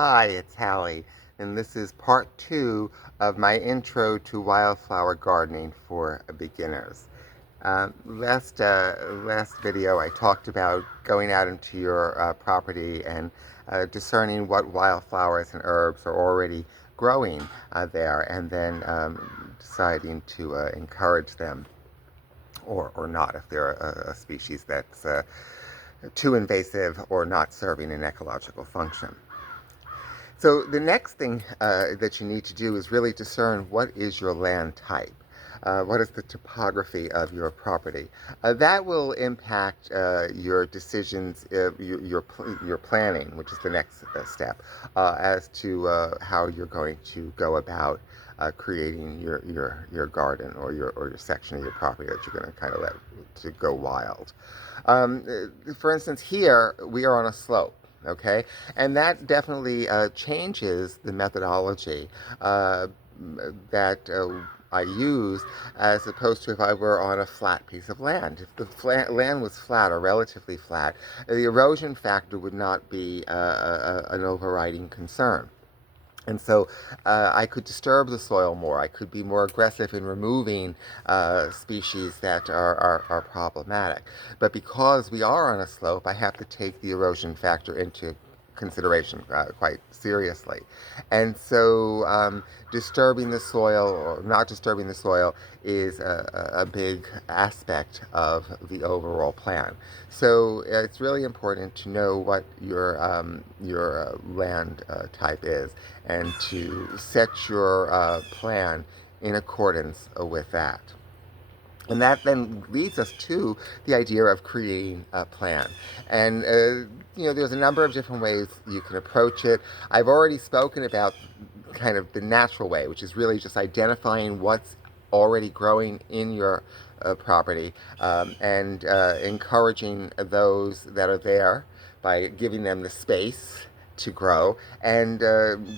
Hi, it's Hallie, and this is part two of my intro to wildflower gardening for beginners. Last video I talked about going out into your property and discerning what wildflowers and herbs are already growing there, and then deciding to encourage them or not if they're a species that's too invasive or not serving an ecological function. So the next thing that you need to do is really discern what is your land type. What is the topography of your property? That will impact your decisions, your planning, which is the next step, as to how you're going to go about creating your garden or your section of your property that you're going to kind of let to go wild. For instance, here we are on a slope. Okay, and that definitely changes the methodology that I use as opposed to if I were on a flat piece of land. If the land was flat or relatively flat, the erosion factor would not be an overriding concern. And so I could disturb the soil more. I could be more aggressive in removing species that are problematic. But because we are on a slope, I have to take the erosion factor into consideration quite seriously. And so disturbing the soil or not disturbing the soil is a big aspect of the overall plan. So it's really important to know what your land type is and to set your plan in accordance with that. And that then leads us to the idea of creating a plan. And, there's a number of different ways you can approach it. I've already spoken about kind of the natural way, which is really just identifying what's already growing in your property and encouraging those that are there by giving them the space to grow and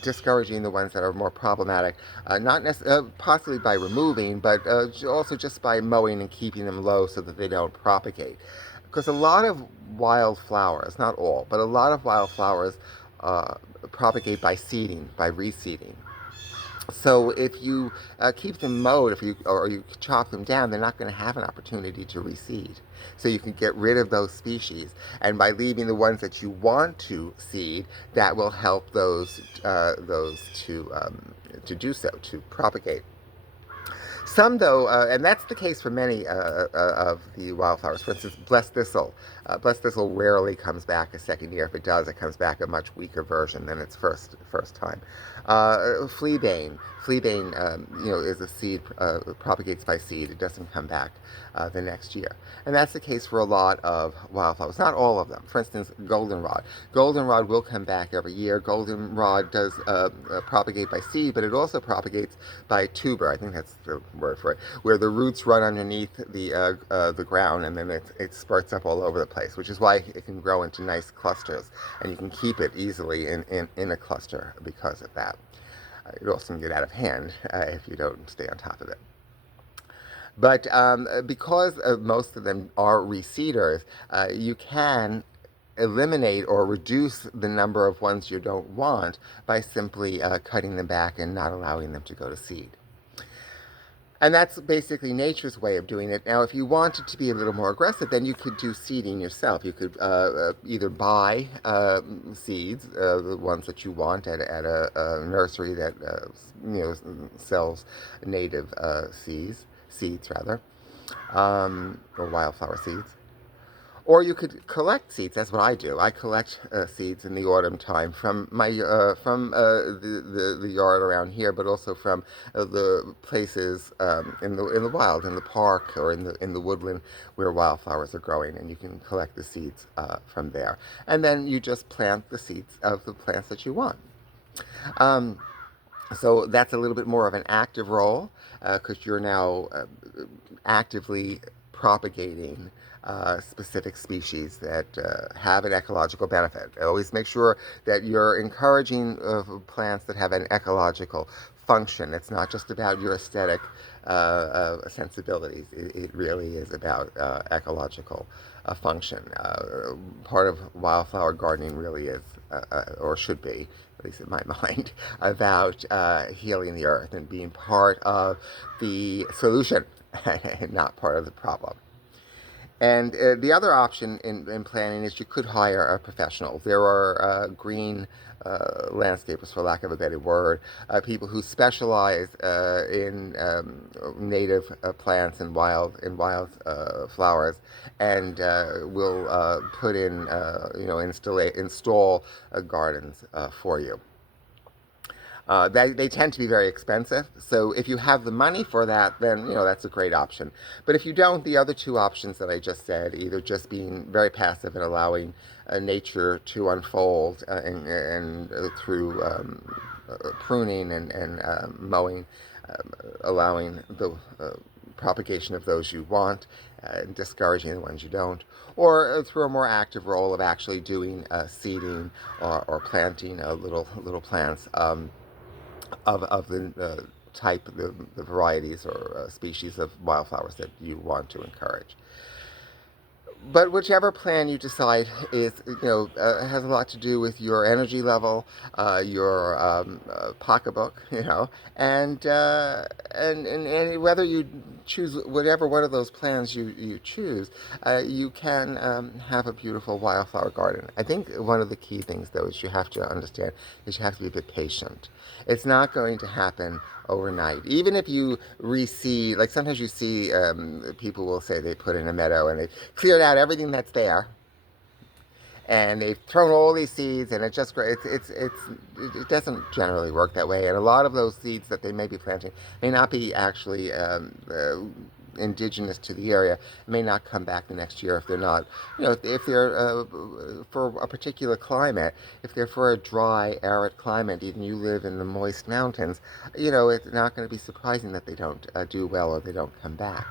discouraging the ones that are more problematic, not possibly by removing, but also just by mowing and keeping them low so that they don't propagate. Because a lot of wildflowers, not all, but a lot of wildflowers propagate by seeding, by reseeding. So if you keep them mowed, if you or you chop them down, they're not going to have an opportunity to reseed. So you can get rid of those species, and by leaving the ones that you want to seed, that will help those to do so, to propagate. Some, though, and that's the case for many of the wildflowers. For instance, blessed thistle. Blessed thistle rarely comes back a second year. If it does, it comes back a much weaker version than its first time. Fleabane. Fleabane, is a seed, propagates by seed. It doesn't come back the next year. And that's the case for a lot of wildflowers. Not all of them. For instance, goldenrod. Goldenrod will come back every year. Goldenrod does propagate by seed, but it also propagates by tuber. I think that's the word for it, where the roots run underneath the ground, and then it spurts up all over the place, which is why it can grow into nice clusters, and you can keep it easily in a cluster because of that. It also can get out of hand if you don't stay on top of it. But because most of them are reseeders, you can eliminate or reduce the number of ones you don't want by simply cutting them back and not allowing them to go to seed. And that's basically nature's way of doing it. Now, if you wanted to be a little more aggressive, then you could do seeding yourself. You could either buy seeds, the ones that you want, at a nursery that sells native seeds rather, or wildflower seeds. Or you could collect seeds. That's what I do. I collect seeds in the autumn time from my the yard around here, but also from the places in the wild, in the park, or in the woodland where wildflowers are growing, and you can collect the seeds from there. And then you just plant the seeds of the plants that you want. So that's a little bit more of an active role because you're now actively propagating specific species that have an ecological benefit. Always make sure that you're encouraging plants that have an ecological function. It's not just about your aesthetic sensibilities. It really is about ecological function. Part of wildflower gardening really is, or should be, at least in my mind, about healing the earth and being part of the solution and not part of the problem. And the other option in planning is you could hire a professional. There are green landscapers, for lack of a better word, people who specialize in native plants and wild flowers, and will put in, install gardens for you. They tend to be very expensive. So if you have the money for that, then that's a great option. But if you don't, the other two options that I just said, either just being very passive and allowing nature to unfold and through pruning and mowing, allowing the propagation of those you want, and discouraging the ones you don't, or through a more active role of actually doing seeding or planting little plants. Of the type, the varieties or species of wildflowers that you want to encourage. But whichever plan you decide is, has a lot to do with your energy level, your pocketbook, and whether you choose whatever one of those plans you choose, you can have a beautiful wildflower garden. I think one of the key things, though, is you have to understand is you have to be a bit patient. It's not going to happen overnight. Even if you reseed, like sometimes you see people will say they put in a meadow and they've cleared out everything that's there, and they've thrown all these seeds, and it's just great. It doesn't generally work that way, and a lot of those seeds that they may be planting may not be actually indigenous to the area, may not come back the next year if they're not, if they're for a particular climate, if they're for a dry, arid climate, even you live in the moist mountains, it's not going to be surprising that they don't do well or they don't come back.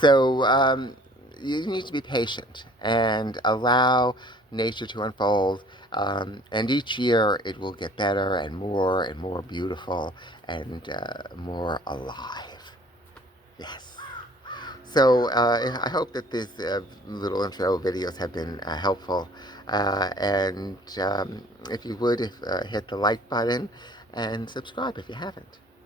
So you need to be patient and allow nature to unfold, and each year it will get better and more beautiful and more alive. Yes. So I hope that these little intro videos have been helpful. And if you would, hit the like button and subscribe if you haven't.